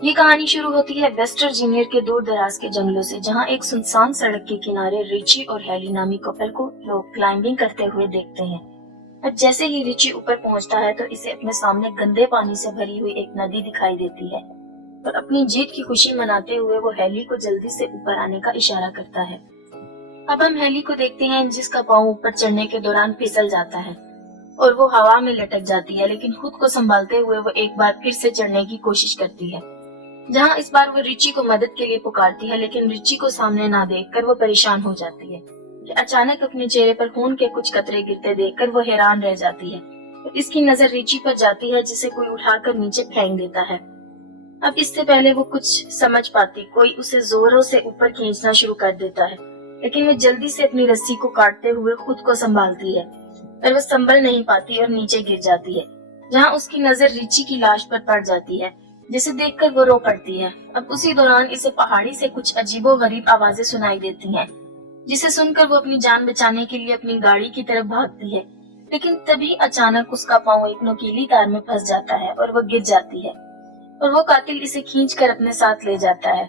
ये कहानी शुरू होती है वेस्ट वर्जीनिया के दूर दराज के जंगलों से, जहाँ एक सुनसान सड़क के किनारे रिची और हेली नामी कपल को लोग क्लाइंबिंग करते हुए देखते हैं। अब जैसे ही रिची ऊपर पहुंचता है तो इसे अपने सामने गंदे पानी से भरी हुई एक नदी दिखाई देती है और अपनी जीत की खुशी मनाते हुए वो हेली को जल्दी से ऊपर आने का इशारा करता है। अब हम हेली को देखते हैं जिसका पाँव ऊपर चढ़ने के दौरान फिसल जाता है और वो हवा में लटक जाती है, लेकिन खुद को संभालते हुए वो एक बार फिर से चढ़ने की कोशिश करती है, जहाँ इस बार वो रिची को मदद के लिए पुकारती है। लेकिन रिची को सामने ना देखकर वो परेशान हो जाती है कि अचानक अपने चेहरे पर खून के कुछ कतरे गिरते देखकर वो हैरान रह जाती है। तो इसकी नजर रिची पर जाती है जिसे कोई उठाकर नीचे फेंक देता है। अब इससे पहले वो कुछ समझ पाती, कोई उसे जोरों से ऊपर खींचना शुरू कर देता है, लेकिन वो जल्दी से अपनी रस्सी को काटते हुए खुद को संभालती है, पर वो संभल नहीं पाती और नीचे गिर जाती है, जहाँ उसकी नजर रिची की लाश पर पड़ जाती है, जिसे देखकर वो रो पड़ती है। अब उसी दौरान इसे पहाड़ी से कुछ अजीबोगरीब आवाजें सुनाई देती हैं, जिसे सुनकर वो अपनी जान बचाने के लिए अपनी गाड़ी की तरफ भागती है, लेकिन तभी अचानक उसका पाँव एक नुकीली तार में फंस जाता है और वो गिर जाती है और वो कातिल इसे खींचकर अपने साथ ले जाता है।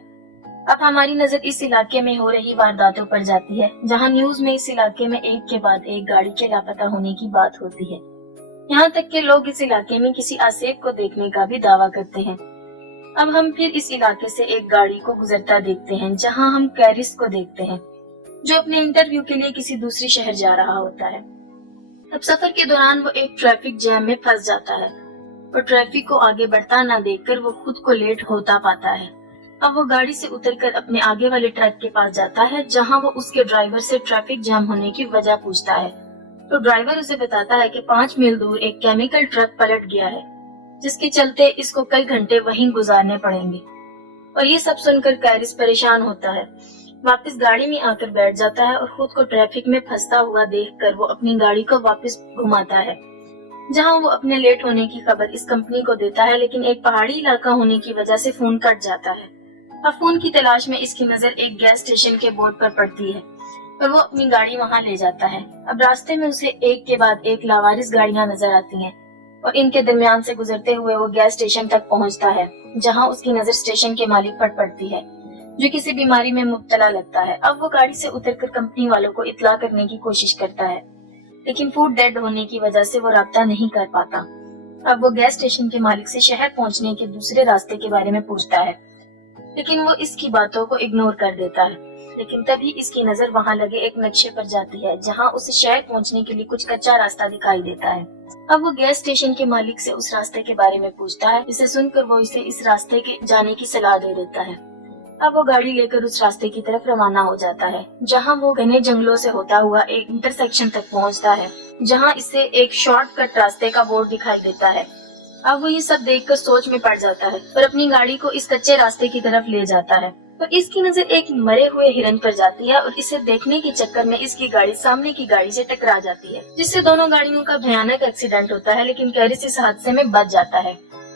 अब हमारी नजर इस इलाके में हो रही वारदातों पर जाती है, जहाँ न्यूज में इस इलाके में एक के बाद एक गाड़ी के लापता होने की बात होती है। यहाँ तक के लोग इस इलाके में किसी आसेब को देखने का भी दावा करते हैं। अब हम फिर इस इलाके से एक गाड़ी को गुजरता देखते हैं, जहाँ हम कैरिस को देखते हैं, जो अपने इंटरव्यू के लिए किसी दूसरे शहर जा रहा होता है। अब सफर के दौरान वो एक ट्रैफिक जैम में फंस जाता है और ट्रैफिक को आगे बढ़ता न देखकर वो खुद को लेट होता पाता है। अब वो गाड़ी से उतरकर अपने आगे वाले ट्रक के पास जाता है, जहां वो उसके ड्राइवर से ट्रैफिक जाम होने की वजह पूछता है। तो ड्राइवर उसे बताता है कि 5 मील दूर एक केमिकल ट्रक पलट गया है, जिसके चलते इसको कई घंटे वहीं गुजारने पड़ेंगे। और ये सब सुनकर कैरिस परेशान होता है, वापस गाड़ी में आकर बैठ जाता है और खुद को ट्रैफिक में फंसता हुआ देखकर वो अपनी गाड़ी को वापस घुमाता है, जहां वो अपने लेट होने की खबर इस कंपनी को देता है, लेकिन एक पहाड़ी इलाका होने की वजह से फोन कट जाता है। अब फोन की तलाश में इसकी नजर एक गैस स्टेशन के बोर्ड पर पड़ती है और वो अपनी गाड़ी वहां ले जाता है। अब रास्ते में उसे एक के बाद एक लावारिस गाड़ियां नजर आती हैं और इनके दरमियान से गुजरते हुए वो गैस स्टेशन तक पहुंचता है, जहां उसकी नजर स्टेशन के मालिक पर पड़ती है, जो किसी बीमारी में मुब्तला लगता है। अब वो गाड़ी से उतरकर कंपनी वालों को इत्तला करने की कोशिश करता है, लेकिन फूड डेड होने की वजह से वो राब्ता नहीं कर पाता। अब वो गैस स्टेशन के मालिक से शहर पहुंचने के दूसरे रास्ते के बारे में पूछता है, लेकिन वो इसकी बातों को इग्नोर कर देता है। लेकिन तभी इसकी नजर वहां लगे एक नक्शे पर जाती है, जहां उसे शहर पहुंचने के लिए कुछ कच्चा रास्ता दिखाई देता है। अब वो गैस स्टेशन के मालिक से उस रास्ते के बारे में पूछता है, जिसे सुनकर वो इसे इस रास्ते के जाने की सलाह दे देता है। अब वो गाड़ी लेकर उस रास्ते की तरफ रवाना हो जाता है, जहां वो घने जंगलों से होता हुआ एक इंटरसेक्शन तक पहुंचता है, जहां इसे एक शॉर्टकट रास्ते का बोर्ड दिखाई देता है। अब वो ये सब देखकर सोच में पड़ जाता है और अपनी गाड़ी को इस कच्चे रास्ते की तरफ ले जाता है, पर इसकी नजर एक मरे हुए हिरन पर जाती है और इसे देखने के चक्कर में इसकी गाड़ी सामने की गाड़ी से टकरा जाती है, जिससे दोनों गाड़ियों का भयानक एक्सीडेंट होता है। लेकिन कैरिस इस हादसे में बच जाता है।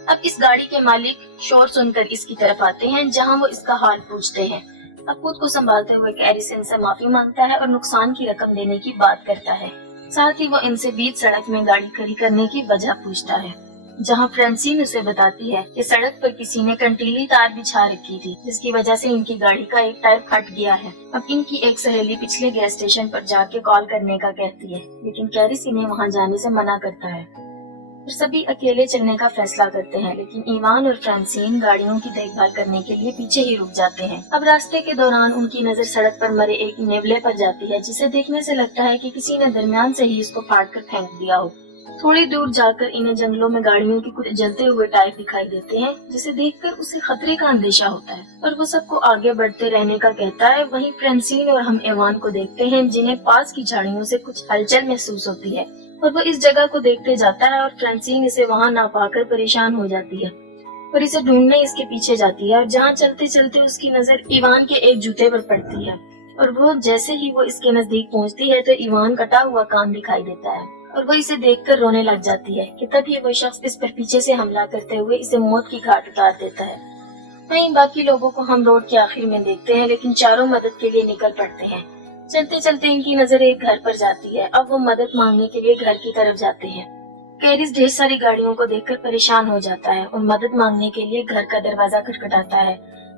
अब इस गाड़ी के मालिक शोर सुनकर इसकी तरफ आते हैं, जहां वो इसका हाल पूछते हैं। अब खुद को संभालते हुए कैरिस इनसे माफी मांगता है और नुकसान की रकम देने की बात करता है। साथ ही वो इनसे बीच सड़क में गाड़ी खड़ी करने की वजह पूछता है, जहां फ्रांसीन उसे बताती है कि सड़क पर किसी ने कंटीली तार बिछा रखी थी, जिसकी वजह से इनकी गाड़ी का एक टायर फट गया है। अब इनकी एक सहेली पिछले गैस स्टेशन पर जाके कॉल करने का कहती है, लेकिन कैरिस इन्हें वहां जाने से मना करता है और सभी अकेले चलने का फैसला करते हैं। लेकिन इवान और फ्रांसीन गाड़ियों की देखभाल करने के लिए पीछे ही रुक जाते हैं। अब रास्ते के दौरान उनकी नजर सड़क पर मरे एक नेवले पर जाती है, जिसे देखने से लगता है कि किसी ने दरमियान से ही इसको फाड़ कर फेंक दिया हो। थोड़ी दूर जाकर इन्हें जंगलों में गाड़ियों के कुछ जलते हुए टायर दिखाई देते हैं, जिसे देखकर उसे खतरे का अंदेशा होता है और वो सबको आगे बढ़ते रहने का कहता है। वहीं फ्रांसीन और हम इवान को देखते हैं, जिन्हें पास की झाड़ियों से कुछ हलचल महसूस होती है और वो इस जगह को देखते जाता है और फ्रांसीन इसे वहां ना पाकर परेशान हो जाती है और इसे ढूंढने इसके पीछे जाती है। और जहाँ चलते चलते उसकी नजर इवान के एक जूते पर पड़ती है और वो जैसे ही वो इसके नजदीक पहुँचती है तो इवान कटा हुआ कान दिखाई देता है और वो इसे देखकर रोने लग जाती है कि तभी वो शख्स इस पर पीछे से हमला करते हुए इसे मौत की घाट उतार देता है। वहीं बाकी लोगों को हम रोड के आखिर में देखते हैं, लेकिन चारों मदद के लिए निकल पड़ते हैं। चलते चलते इनकी नजर एक घर पर जाती है। अब वो मदद मांगने के लिए घर की तरफ जाते हैं, कैरिस ढेर सारी गाड़ियों को देखकर परेशान हो जाता है और मदद मांगने के लिए घर का दरवाजा खटखटाता है।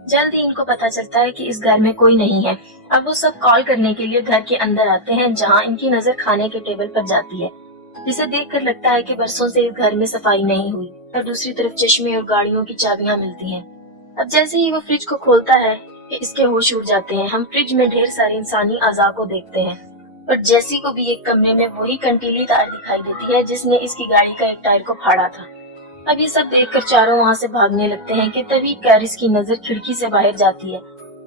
जल्द ही इनको पता चलता है कि इस घर में कोई नहीं है। अब वो सब कॉल करने के लिए घर के अंदर आते हैं, जहाँ इनकी नजर खाने के टेबल पर जाती है, जिसे देखकर लगता है कि बरसों से इस घर में सफाई नहीं हुई। और दूसरी तरफ चश्मे और गाड़ियों की चाबियां मिलती हैं। अब जैसे ही वो फ्रिज को खोलता है कि इसके होश उड़ जाते हैं। हम फ्रिज में ढेर सारे इंसानी अज़ा को देखते हैं और जेसी को भी एक कमरे में वही कंटीली तार दिखाई देती है जिसने इसकी गाड़ी का एक टायर को फाड़ा था। अब ये सब देखकर चारों वहाँ से भागने लगते हैं कि तभी कैरिस की नजर खिड़की से बाहर जाती है,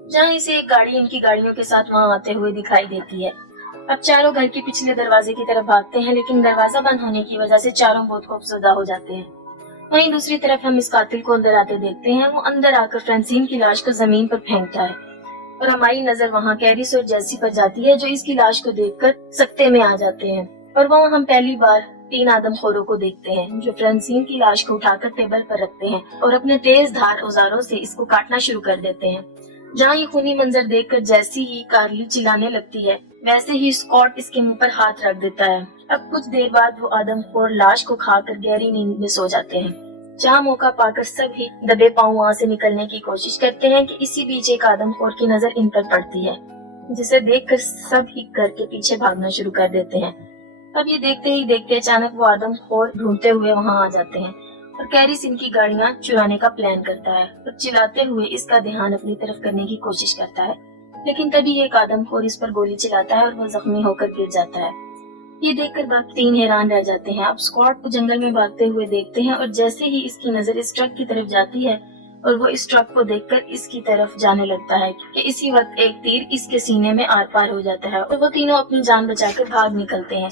जहाँ इसे एक गाड़ी इनकी गाड़ियों के साथ वहाँ आते हुए दिखाई देती है। अब चारों घर के पिछले दरवाजे की तरफ भागते हैं, लेकिन दरवाजा बंद होने की वजह से चारों बहुत खौफजदा हो जाते हैं। वहीं दूसरी तरफ हम इस कातिल को अंदर आते देखते हैं। वो अंदर आकर फ्रांसीन की लाश को जमीन पर फेंकता है और हमारी नजर वहाँ कैरिस और जेसी पर जाती है, जो इसकी लाश को देखकर सकते में आ जाते हैं। और वहाँ हम पहली बार 3 आदमखोरों को देखते हैं, जो फ्रांसीन की लाश को उठाकर टेबल पर रखते हैं और अपने तेज धार औजारों से इसको काटना शुरू कर देते हैं। जहाँ ये खूनी मंजर देखकर जैसी ही कार्ली चिल्लाने लगती है, वैसे ही स्कॉट इसके मुंह पर हाथ रख देता है। अब कुछ देर बाद वो आदमखोर लाश को खाकर गहरी नींद में सो जाते हैं, जहाँ मौका पाकर सभी दबे पांव वहाँ से निकलने की कोशिश करते हैं कि इसी बीच एक आदमखोर की नजर इन पर पड़ती है, जिसे देखकर सब ही घर के पीछे भागना शुरू कर देते हैं। अब ये देखते ही देखते अचानक वो आदमखोर ढूंढते हुए वहाँ आ जाते हैं और कैरिस इनकी गाड़ियाँ चुराने का प्लान करता है और चिल्लाते हुए इसका ध्यान अपनी तरफ करने की कोशिश करता है, लेकिन तभी एक आदमखोर इस पर गोली चलाता है और वो जख्मी होकर गिर जाता है। ये देखकर बाकी 3 हैरान रह जाते हैं। अब स्कॉट को जंगल में भागते हुए देखते हैं और जैसे ही इसकी नजर इस ट्रक की तरफ जाती है और वो इस ट्रक को देखकर इसकी तरफ जाने लगता है कि इसी वक्त एक तीर इसके सीने में आर पार हो जाता है और वो तीनों अपनी जान बचाकर भाग निकलते हैं।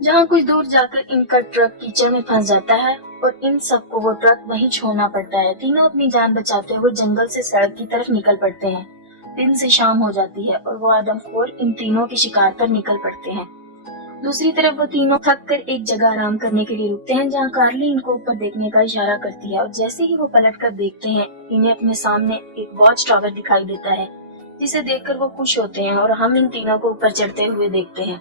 जहाँ कुछ दूर जाकर इनका ट्रक कीचड़ में फंस जाता है और इन सबको वो ट्रक वहीं छोड़ना पड़ता है। तीनों अपनी जान बचाते हुए जंगल से सड़क की तरफ निकल पड़ते हैं। दिन से शाम हो जाती है और वो आदमखोर इन तीनों के शिकार पर निकल पड़ते हैं। दूसरी तरफ वो तीनों थक कर एक जगह आराम करने के लिए रुकते हैं, जहाँ कार्ली इनको ऊपर देखने का इशारा करती है और जैसे ही वो पलट कर देखते हैं, इन्हें अपने सामने एक वॉच टावर दिखाई देता है, जिसे देखकर वो खुश होते हैं और हम इन तीनों को ऊपर चढ़ते हुए देखते हैं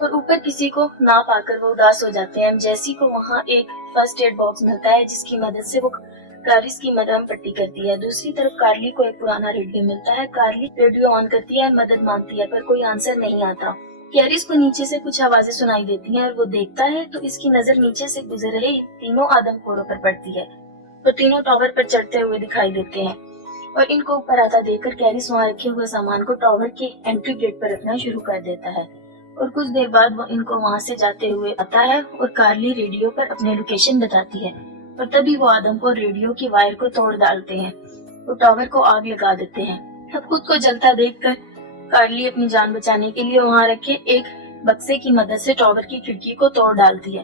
और ऊपर किसी को ना पाकर वो उदास हो जाते हैं। जैसी को वहाँ एक फर्स्ट एड बॉक्स मिलता है, जिसकी मदद से वो कैरिस की मरहम पट्टी करती है। दूसरी तरफ कार्ली को एक पुराना रेडियो मिलता है। कार्ली रेडियो ऑन करती है, मदद मांगती है, पर कोई आंसर नहीं आता। कैरिस को नीचे से कुछ आवाजें सुनाई देती हैं और वो देखता है तो इसकी नजर नीचे से गुजर रहे तीनों आदमखोरों पर पड़ती है। तो तीनों टावर पर चढ़ते हुए दिखाई देते हैं और इनको ऊपर आता देखकर कैरिस वहाँ रखे हुए सामान को टावर के एंट्री गेट पर रखना शुरू कर देता है और कुछ देर बाद वो इनको वहाँ से जाते हुए आता है और कार्ली रेडियो पर अपने लोकेशन बताती है और तभी वो आदमखोर रेडियो की वायर को तोड़ डालते हैं और टावर को आग लगा देते हैं। अब खुद को जलता देखकर कार्ली अपनी जान बचाने के लिए वहाँ रखे एक बक्से की मदद से टावर की खिड़की को तोड़ डालती है।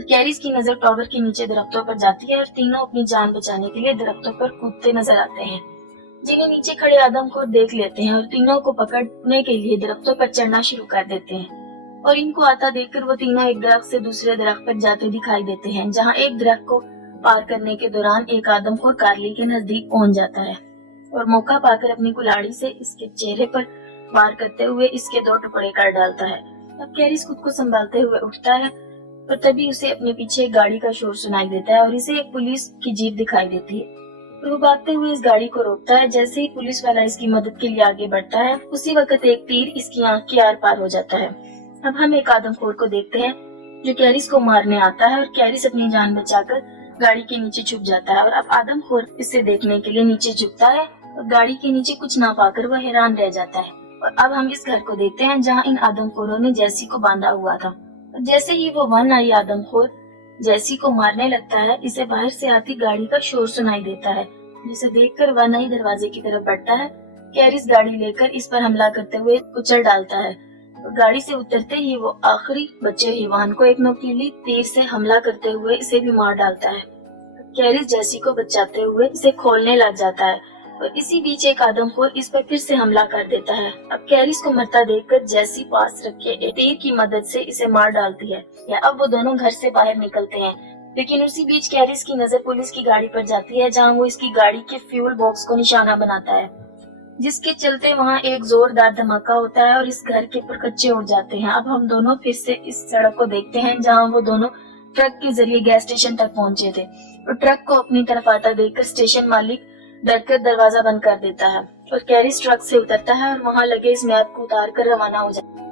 कैरिस की नजर टावर के नीचे दरख्तों पर जाती है और तीनों अपनी जान बचाने के लिए दरख्तों पर कूदते नजर आते हैं, जिन्हें नीचे खड़े आदमखोर देख लेते हैं और तीनों को पकड़ने के लिए दरख्तों पर चढ़ना शुरू कर देते हैं। और इनको आता देखकर वो तीनों एक दरख्त से दूसरे दरख्त पर जाते दिखाई देते हैं, जहाँ एक दरख्त को पार करने के दौरान एक आदमखोर कार्ली के नजदीक पहुंच जाता है और मौका पाकर अपनी कुल्हाड़ी से इसके चेहरे पर वार करते हुए इसके 2 टुकड़े कर डालता है। अब कैरिस खुद को संभालते हुए उठता है और तभी उसे अपने पीछे एक गाड़ी का शोर सुनाई देता है और इसे एक पुलिस की जीप दिखाई देती है और वो भागते हुए इस गाड़ी को रोकता है। जैसे ही पुलिस वाला इसकी मदद के लिए आगे बढ़ता है, उसी वक्त एक तीर इसकी आंख के आर पार हो जाता है। अब हम एक आदमखोर को देखते हैं जो कैरिस को मारने आता है और कैरिस अपनी जान बचाकर गाड़ी के नीचे छुप जाता है और अब आदमखोर इसे देखने के लिए नीचे झुकता है और गाड़ी के नीचे कुछ ना पाकर वह हैरान रह जाता है। और अब हम इस घर को देखते हैं जहाँ इन आदमखोरों ने जैसी को बांधा हुआ था। जैसे ही वो वन आई आदमखोर जैसी को मारने लगता है, इसे बाहर से आती गाड़ी का शोर सुनाई देता है, जिसे देखकर वन आई दरवाजे की तरफ बढ़ता है। कैरिस गाड़ी लेकर इस पर हमला करते हुए कुचल डालता है और गाड़ी से उतरते ही वो आखिरी बचे हिवान को एक नुकीली तीर से हमला करते हुए इसे भी मार डालता है। कैरिस जैसी को बचाते हुए इसे खोलने लग जाता है और इसी बीच एक आदमखोर इस पर फिर से हमला कर देता है। अब कैरिस को मरता देखकर जैसी पास रखे एक तीर की मदद से इसे मार डालती है। या अब वो दोनों घर से बाहर निकलते हैं, लेकिन उसी बीच कैरिस की नजर पुलिस की गाड़ी पर जाती है, जहां वो इसकी गाड़ी के फ्यूल बॉक्स को निशाना बनाता है, जिसके चलते वहां एक जोरदार धमाका होता है और इस घर के परकच्चे उड़ जाते हैं। अब हम दोनों फिर से इस सड़क को देखते हैं जहाँ वो दोनों ट्रक के जरिए गैस स्टेशन तक पहुंचे थे और ट्रक को अपनी तरफ आता देखकर स्टेशन मालिक डरकर दरवाजा बंद कर देता है और कैरिस ट्रक से उतरता है और वहां लगे इस मैप को उतार कर रवाना हो जाता है।